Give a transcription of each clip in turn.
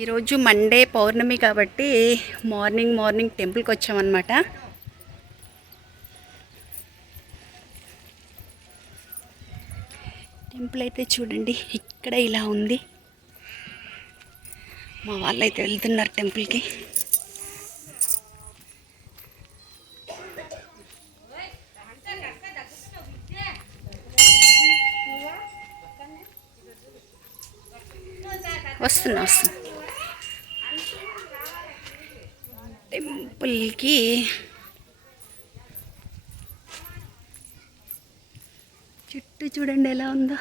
ఈరోజు మండే పౌర్ణమి కాబట్టి morning morning టెంపుల్కి వచ్చామన్నమాట. టెంపుల్ అయితే చూడండి ఇక్కడ ఇలా ఉంది. మా వాళ్ళు అయితే వెళ్తున్నారు టెంపుల్కి. వస్తున్నా వస్తున్నా. టెంపుల్కి చుట్టూ చూడండి ఎలా ఉందో.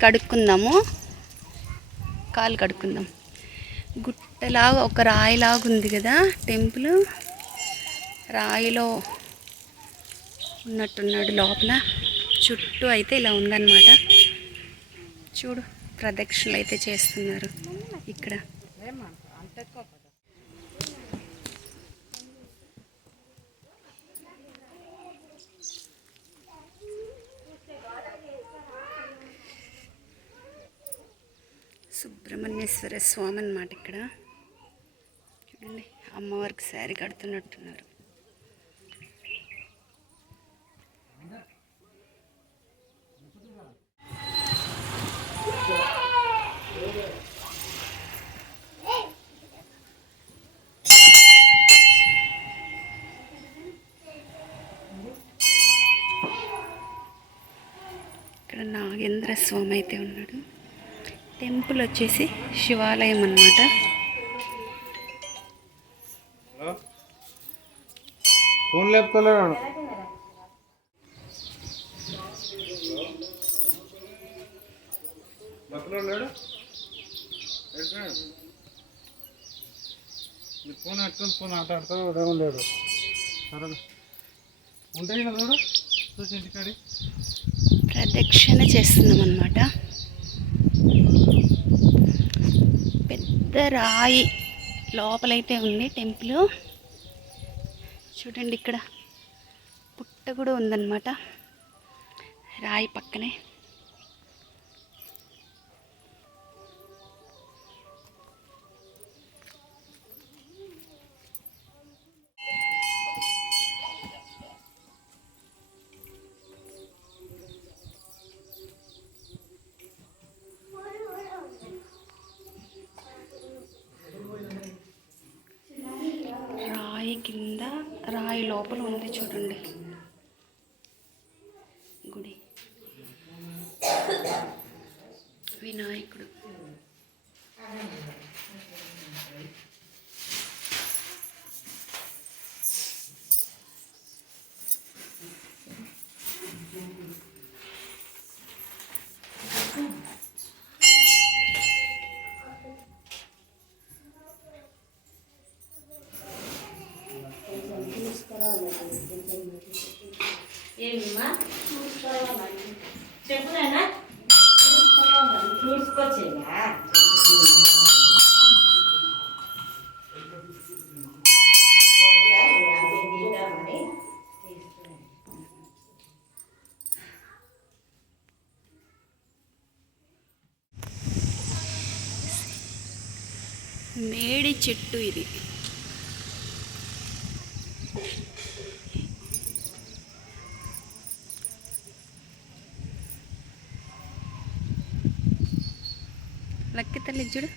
కడుక్కుందాము. కాలు కడుక్కుందాం. గుట్టలాగా ఒక రాయిలాగా ఉంది కదా టెంపుల్. రాయిలో ఉన్నట్టున్నాడు లోపల. చుట్టూ అయితే ఇలా ఉందన్నమాట. చూడు. ప్రదక్షిణలు అయితే చేస్తున్నారు. ఇక్కడ. సుబ్రహ్మణ్యేశ్వర స్వామి అన్నమాట ఇక్కడ. చూడండి అమ్మవారికి శారీ కడుతున్నట్టున్నారు ఇక్కడ నాగేంద్ర స్వామి అయితే ఉన్నాడు. టెంపుల్ వచ్చేసి శివాలయం అన్నమాట. ఫోన్ లేపుతలేడు బస్సులో ఎక్కడ? ఫోన్ ఎట్టుకొని ఫోన్ ఆటాడుతావు ఉదయం లేడు. సరే. ఉంటాయి కదా ప్రదక్షిణ చేస్తున్నాం అన్నమాట పెద్ద రాయి లోపలైతే ఉంది టెంపుల్. చూడండి ఇక్కడ పుట్ట కూడా ఉందన్నమాట. రాయి పక్కనే. లోపల ఉంది చూడండి. గుడి. ఏమిమ్మా చెప్పు నాయనా చూసుకొచ్చేలా మేడి చెట్టు ఇది. లక్కి తల్లి చూడు.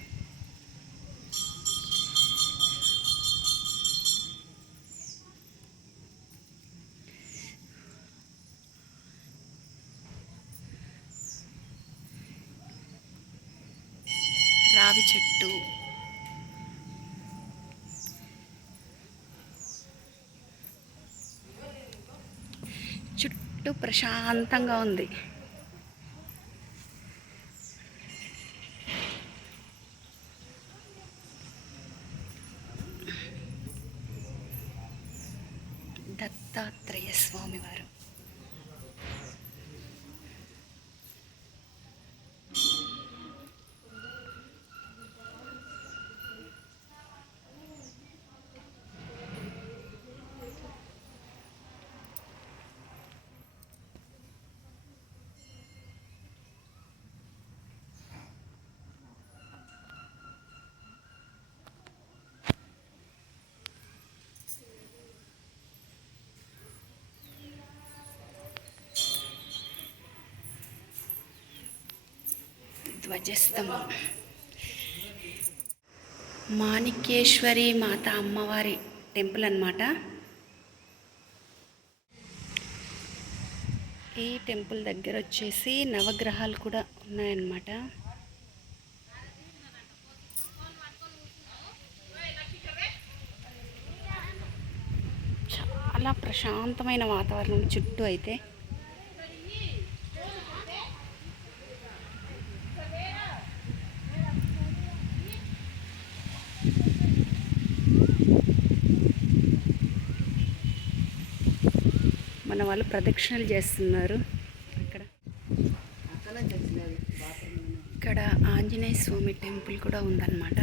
రావి చెట్టు. చుట్టూ ప్రశాంతంగా ఉంది. దత్తాత్రేయ స్వామివారు. ధ్వజస్తంభం. మాణిక్యేశ్వరి మాత అమ్మవారి టెంపుల్ అన్నమాట. ఈ టెంపుల్ దగ్గర వచ్చేసి నవగ్రహాలు కూడా ఉన్నాయన్నమాట. చాలా ప్రశాంతమైన వాతావరణం చుట్టూ అయితే. మన వాళ్ళు ప్రదక్షిణలు చేస్తున్నారు. ఇక్కడ ఇక్కడ ఆంజనేయ స్వామి టెంపుల్ కూడా ఉందన్నమాట.